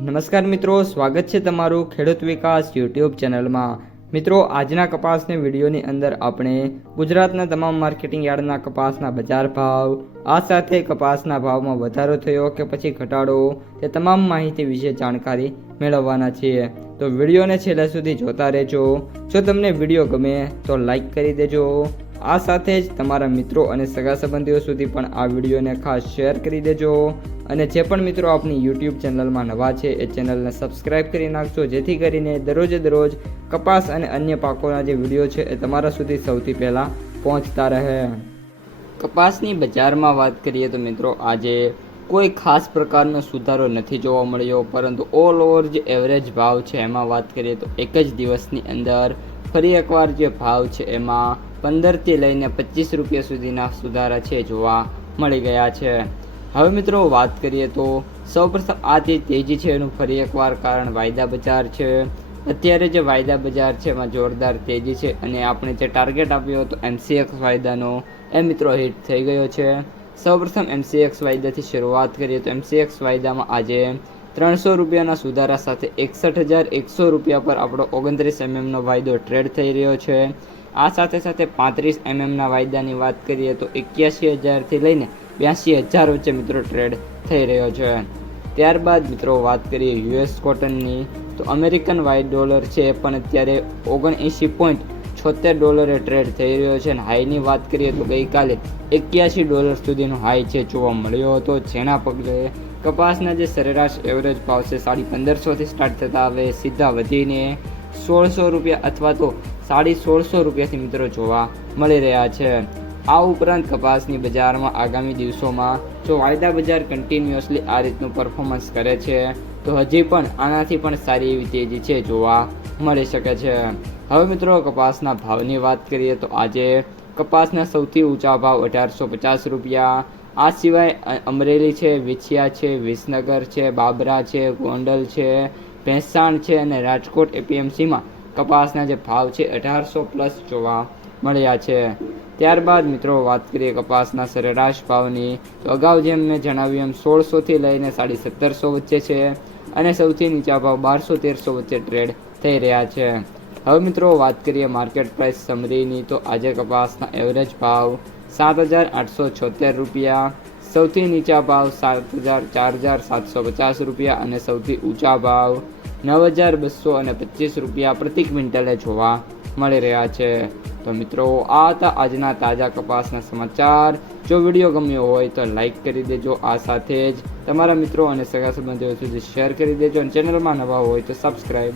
નમસ્કાર મિત્રો, સ્વાગત છે તમારું ખેડૂત વિકાસ યુટ્યુબ ચેનલમાં। મિત્રો, આજના કપાસની વિડીયોની અંદર આપણે ગુજરાતના તમામ માર્કેટિંગ યાર્ડના કપાસના બજાર ભાવ, આ સાથે કપાસના ભાવમાં વધારો થયો કે પછી ઘટાડો, તે તમામ માહિતી વિશે જાણકારી મેળવવાના છીએ। તો વિડીયોને છેલ્લે સુધી જોતા રહેજો। જો તમને વિડીયો ગમે તો લાઈક કરી દેજો। આ સાથે જ તમારા મિત્રો અને સગા સંબંધીઓ સુધી પણ આ વિડીયોને ખાસ શેર કરી દેજો। અને જે પણ મિત્રો આપની યુટ્યુબ ચેનલમાં નવા છે એ ચેનલને સબસ્ક્રાઈબ કરી નાખજો, જેથી કરીને દરરોજ કપાસ અને અન્ય પાકોના જે વિડીયો છે એ તમારા સુધી સૌથી પહેલાં પહોંચતા રહે। કપાસની બજારમાં વાત કરીએ તો મિત્રો આજે કોઈ ખાસ પ્રકારનો સુધારો નથી જોવા મળ્યો, પરંતુ ઓલ ઓવર જે એવરેજ ભાવ છે એમાં વાત કરીએ તો એક જ દિવસની અંદર ફરી એકવાર જે ભાવ છે એમાં 15થી લઈને 25 રૂપિયા સુધીના સુધારા છે જોવા મળી ગયા છે। હવે મિત્રો વાત કરીએ તો સૌપ્રથમ આ જે તેજી છે એનું ફરી એકવાર કારણ વાયદા બજાર છે। અત્યારે જે વાયદા બજાર છે એમાં જોરદાર તેજી છે અને આપણે જે ટાર્ગેટ આપ્યો હતો MCX વાયદાનો એ મિત્રો હિટ થઈ ગયો છે। સૌપ્રથમ MCX વાયદાથી શરૂઆત કરીએ તો MCX વાયદામાં આજે 300 રૂપિયાના સુધારા સાથે 61,100 રૂપિયા પર આપણો 29 mm વાયદો ટ્રેડ થઈ રહ્યો છે। આ સાથે સાથે 35 mm વાયદાની વાત કરીએ તો 81,000થી લઈને 82,000 વચ્ચે મિત્રો ટ્રેડ થઈ રહ્યો છે। ત્યારબાદ મિત્રો વાત કરીએ US કોટનની તો અમેરિકન વ્હાઇટ ડોલર છે એ પણ અત્યારે $79.76 ટ્રેડ થઈ રહ્યો છે અને હાઈની વાત કરીએ તો ગઈકાલે $81 સુધીનો હાઈ છે જોવા મળ્યો હતો, જેના પગલે કપાસના જે સરેરાશ એવરેજ ભાવ છે 1550થી સ્ટાર્ટ થતા હવે સીધા વધીને 1600 રૂપિયા અથવા તો 1650 રૂપિયાથી મિત્રો જોવા મળી રહ્યા છે। આ ઉપરાંત કપાસની બજારમાં આગામી દિવસોમાં જો વાયદા બજાર કન્ટિન્યુઅસલી આ રીતનું પરફોર્મન્સ કરે છે તો હજી પણ આનાથી પણ સારી એવી તેજી છે જોવા મળી શકે છે। હવે મિત્રો કપાસના ભાવની વાત કરીએ તો આજે કપાસના સૌથી ઊંચા ભાવ 1850 રૂપિયા, આ સિવાય અમરેલી છે, વિછિયા છે, વિસનગર છે, બાબરા છે, ગોંડલ છે, ભેંસાણ છે અને રાજકોટ APMCમાં કપાસના જે ભાવ છે 1800+ જોવા મળ્યા છે। ત્યારબાદ મિત્રો વાત કરીએ કપાસના સરેરાશ ભાવની તો અગાઉ જેમ મેં જણાવ્યું એમ 1600થી લઈને 1750 વચ્ચે છે અને સૌથી નીચા ભાવ 1200-1300 વચ્ચે ટ્રેડ થઈ રહ્યા છે। હવે મિત્રો વાત કરીએ માર્કેટ પ્રાઇસ સમરીની તો આજે કપાસના એવરેજ ભાવ 7,876 રૂપિયા, સૌથી નીચા ભાવ 4,750 રૂપિયા અને સૌથી ઊંચા ભાવ 9,225 રૂપિયા પ્રતિ ક્વિન્ટલે જોવા મળી રહ્યા છે। તો મિત્રો આ હતા આજના તાજા કપાસના સમાચાર। જો વિડીયો ગમ્યો હોય તો લાઈક કરી દેજો, આ સાથે જ તમારા મિત્રો અને સગા સંબંધીઓ સુધી શેર કરી દેજો અને ચેનલમાં નવા હોય તો સબસ્ક્રાઈબ